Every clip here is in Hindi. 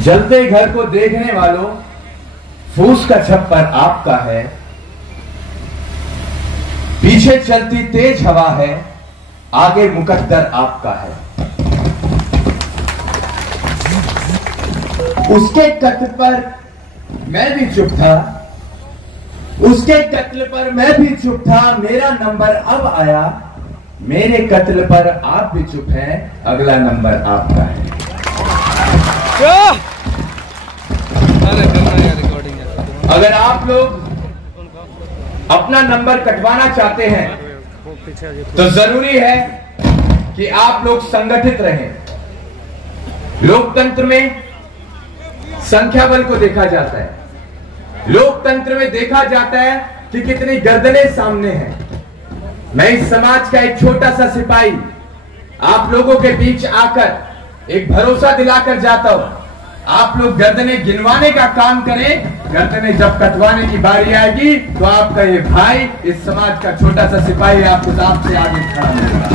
जलते घर को देखने वालों, फूस का छप्पर आपका है, पीछे चलती तेज हवा है, आगे मुकद्दर आपका है। उसके कत्ल पर मैं भी चुप था, उसके कत्ल पर मैं भी चुप था, मेरा नंबर अब आया, मेरे कत्ल पर आप भी चुप हैं, अगला नंबर आपका है। अगर आप लोग अपना नंबर कटवाना चाहते हैं तो जरूरी है कि आप लोग संगठित रहें। लोकतंत्र में संख्या बल को देखा जाता है, लोकतंत्र में देखा जाता है कि कितनी गर्दनें सामने हैं। मैं इस समाज का एक छोटा सा सिपाही आप लोगों के बीच आकर एक भरोसा दिलाकर जाता हूं, आप लोग गर्दनें गिनवाने का काम करें। गर्दनें जब कटवाने की बारी आएगी तो आपका ये भाई, इस समाज का छोटा सा सिपाही आपको आपसे आगे खड़ा मिलेगा।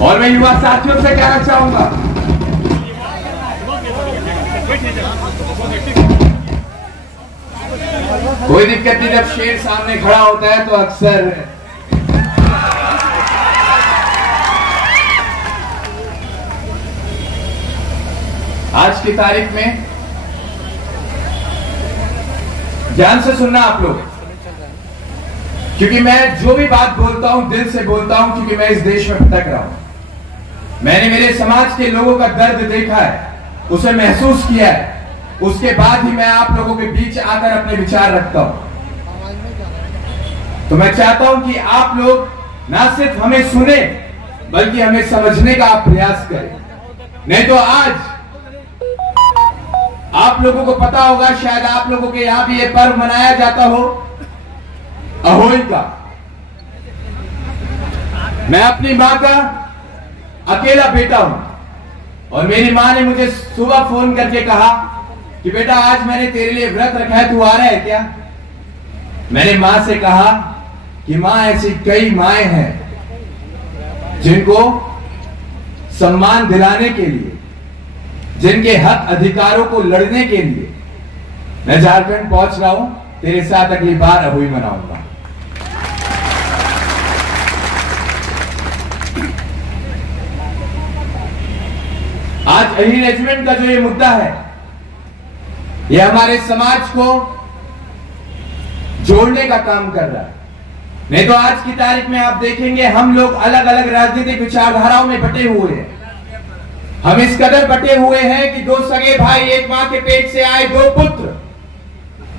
और मैं युवा साथियों से कहना चाहूंगा, कोई दिक्कत नहीं, जब शेर सामने खड़ा होता है तो अक्सर आज की तारीख में ध्यान से सुनना आप लोग, क्योंकि मैं जो भी बात बोलता हूं दिल से बोलता हूं, क्योंकि मैं इस देश में भटक रहा हूं। मैंने मेरे समाज के लोगों का दर्द देखा है, उसे महसूस किया है, उसके बाद ही मैं आप लोगों के बीच आकर अपने विचार रखता हूं। तो मैं चाहता हूं कि आप लोग ना सिर्फ हमें सुने बल्कि हमें समझने का आप प्रयास करें। नहीं तो आज आप लोगों को पता होगा, शायद आप लोगों के यहां भी ये पर्व मनाया जाता हो, अहोई का। मैं अपनी मां का अकेला बेटा हूं और मेरी मां ने मुझे सुबह फोन करके कहा कि बेटा आज मैंने तेरे लिए व्रत रखा है, तू आ रहा है क्या? मैंने मां से कहा कि मां ऐसी कई माएं हैं जिनको सम्मान दिलाने के लिए, जिनके हक अधिकारों को लड़ने के लिए मैं झारखंड पहुंच रहा हूं। तेरे साथ अगली बार अहोई मनाऊंगा। आज अही रेजिमेंट का जो ये मुद्दा है, ये हमारे समाज को जोड़ने का काम कर रहा है। नहीं तो आज की तारीख में आप देखेंगे हम लोग अलग अलग राजनीतिक विचारधाराओं में बटे हुए हैं। हम इस कदर बटे हुए हैं कि दो सगे भाई, एक मां के पेट से आए दो पुत्र,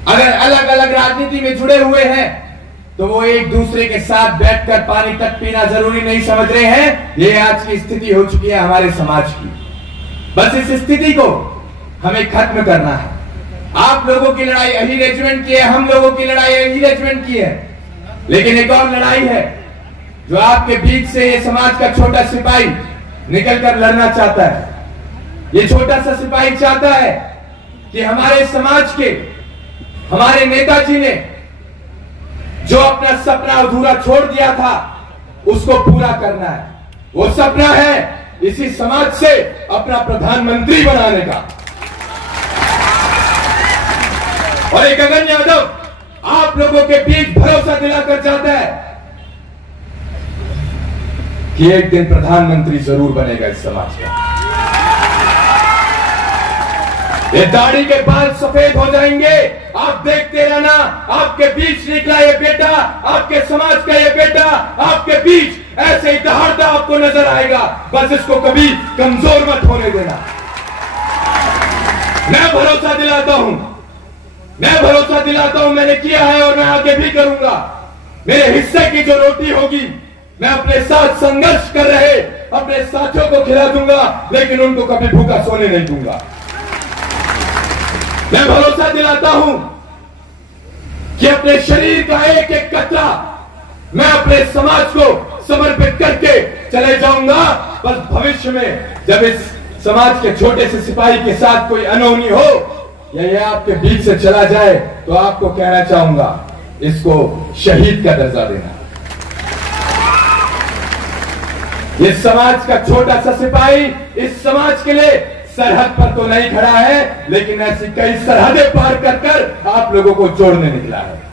अगर अलग अलग राजनीति में जुड़े हुए हैं तो वो एक दूसरे के साथ बैठकर पानी तक पीना जरूरी नहीं समझ रहे हैं। ये आज की स्थिति हो चुकी है हमारे समाज की। बस इस स्थिति को हमें खत्म करना है। आप लोगों की लड़ाई अही रेजिमेंट की है, हम लोगों की लड़ाई अही रेजिमेंट की है, लेकिन एक और लड़ाई है जो आपके बीच से ये समाज का छोटा सिपाही निकलकर लड़ना चाहता है। ये छोटा सा सिपाही चाहता है कि हमारे समाज के हमारे नेताजी ने जो अपना सपना अधूरा छोड़ दिया था उसको पूरा करना है। वो सपना है इसी समाज से अपना प्रधानमंत्री बनाने का। और एक गगन यादव आप लोगों के बीच भरोसा दिलाकर जाता है कि एक दिन प्रधानमंत्री जरूर बनेगा इस समाज का। ये दाढ़ी के बाल सफेद हो जाएंगे, आप देखते रहना। आपके बीच निकला ये बेटा, आपके समाज का ये बेटा आपके बीच ऐसे ही दहाड़ता आपको नजर आएगा। बस इसको कभी कमजोर मत होने देना। मैं भरोसा दिलाता हूं, मैं भरोसा दिलाता हूं, मैंने किया है और मैं आगे भी करूंगा। मेरे हिस्से की जो रोटी होगी मैं अपने साथ संघर्ष कर रहे अपने साथियों को खिला दूंगा, लेकिन उनको कभी भूखा सोने नहीं दूंगा। मैं भरोसा दिलाता हूं कि अपने शरीर का एक एक कतरा मैं अपने समाज को समर्पित करके चले जाऊंगा। बस भविष्य में जब इस समाज के छोटे से सिपाही के साथ कोई अनहोनी हो या ये आपके बीच से चला जाए तो आपको कहना चाहूंगा, इसको शहीद का दर्जा देना। ये समाज का छोटा सा सिपाही इस समाज के लिए सरहद पर तो नहीं खड़ा है, लेकिन ऐसी कई सरहदें पार कर आप लोगों को जोड़ने निकला है।